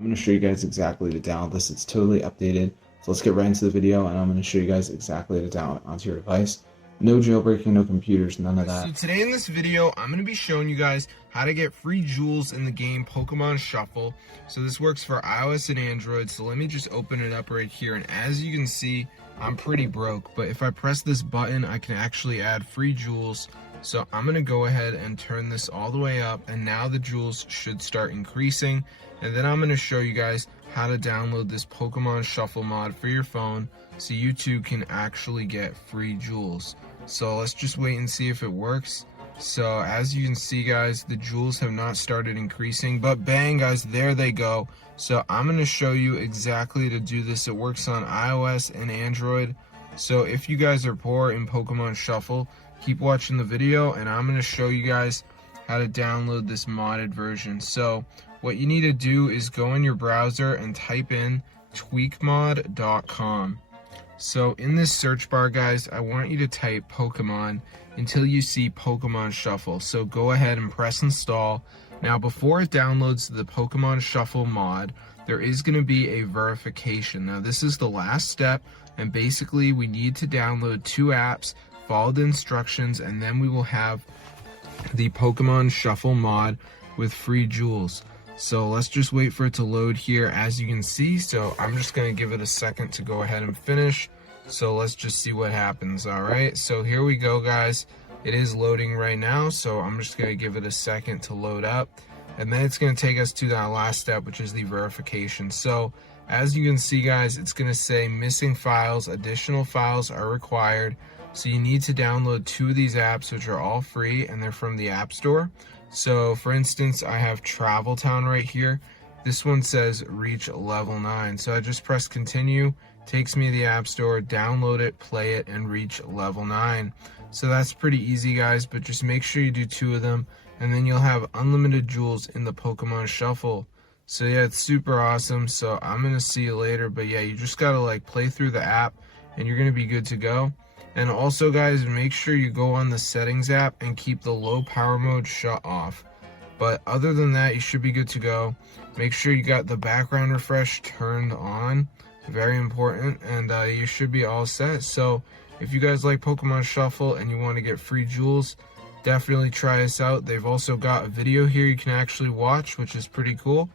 I'm going to show you guys exactly to download this. It's totally updated. So let's get right into the video, and I'm going to show you guys exactly to download onto your device. No jailbreaking, no computers, none of that. So today in this video, I'm going to be showing you guys how to get free jewels in the game Pokémon Shuffle. So this works for iOS and Android. So let me just open it up right here. And as you can see, I'm pretty broke. But if I press this button, I can actually add free jewels. So I'm going to go ahead and turn this all the way up. And now the jewels should start increasing. And then I'm going to show you guys how to download this Pokémon Shuffle mod for your phone so you too can actually get free jewels. So let's just wait and see if it works. So as you can see, guys, the jewels have not started increasing, but bang, guys, there they go. So I'm going to show you exactly to do this. It works on iOS and Android. So if you guys are poor in Pokémon Shuffle, keep watching the video and I'm going to show you guys how to download this modded version. So what you need to do is go in your browser and type in tweakmod.com. So in this search bar, guys, I want you to type Pokemon until you see Pokemon Shuffle. So go ahead and press install. Now before it downloads the Pokemon Shuffle mod, there is going to be a verification. Now this is the last step, and basically we need to download 2 apps, follow the instructions, and then we will have the Pokemon Shuffle mod with free jewels. So let's just wait for it to load here, as you can see. So I'm just going to give it a second to go ahead and finish. So let's just see what happens. All right, so here we go, guys. It is loading right now, so I'm just going to give it a second to load up. And then it's going to take us to that last step, which is the verification. So as you can see, guys, it's going to say missing files, additional files are required. So you need to download 2 of these apps, which are all free, and they're from the App Store. So for instance, I have Travel Town right here. This one says reach level 9. So I just press continue, takes me to the App Store, download it, play it, and reach level 9. So that's pretty easy, guys, but just make sure you do 2 of them, and then you'll have unlimited jewels in the Pokemon Shuffle. So yeah, it's super awesome. So I'm going to see you later, but yeah, you just got to like play through the app and you're going to be good to go. And also, guys, make sure you go on the settings app and keep the low power mode shut off. But other than that, you should be good to go. Make sure you got the background refresh turned on. Very important. And you should be all set. So if you guys like Pokemon Shuffle and you want to get free jewels, definitely try this out. They've also got a video here you can actually watch, which is pretty cool.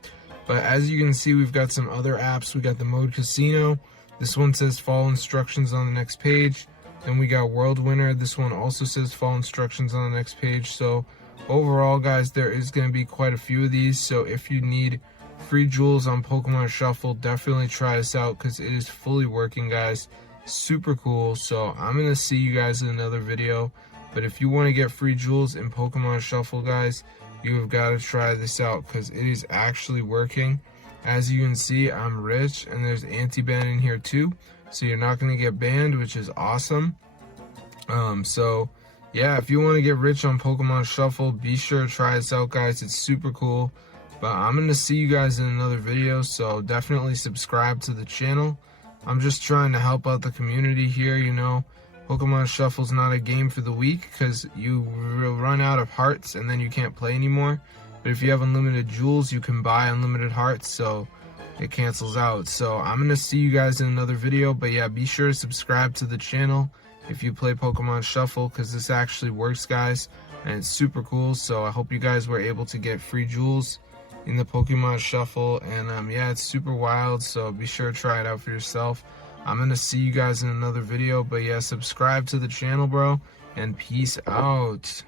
But as you can see, we've got some other apps. We got the Mode Casino. This one says follow instructions on the next page. Then we got World Winner. This one also says follow instructions on the next page. So overall, guys, there is going to be quite a few of these. So if you need free jewels on Pokemon Shuffle, definitely try this out because it is fully working, guys. Super cool. So I'm going to see you guys in another video. But if you want to get free jewels in Pokemon Shuffle, guys, you have got to try this out because it is actually working. As you can see, I'm rich, and there's anti-ban in here too. So you're not going to get banned, which is awesome. So yeah, if you want to get rich on Pokemon Shuffle, be sure to try this out, guys. It's super cool. But I'm going to see you guys in another video, so definitely subscribe to the channel. I'm just trying to help out the community here, you know. Pokemon Shuffle's not a game for the weak because you will run out of hearts and then you can't play anymore. But if you have unlimited jewels, you can buy unlimited hearts, so it cancels out. So I'm going to see you guys in another video. But yeah, be sure to subscribe to the channel if you play Pokemon Shuffle because this actually works, guys. And it's super cool. So I hope you guys were able to get free jewels in the Pokemon Shuffle. And yeah, it's super wild. So be sure to try it out for yourself. I'm going to see you guys in another video. But yeah, subscribe to the channel, bro. And peace out.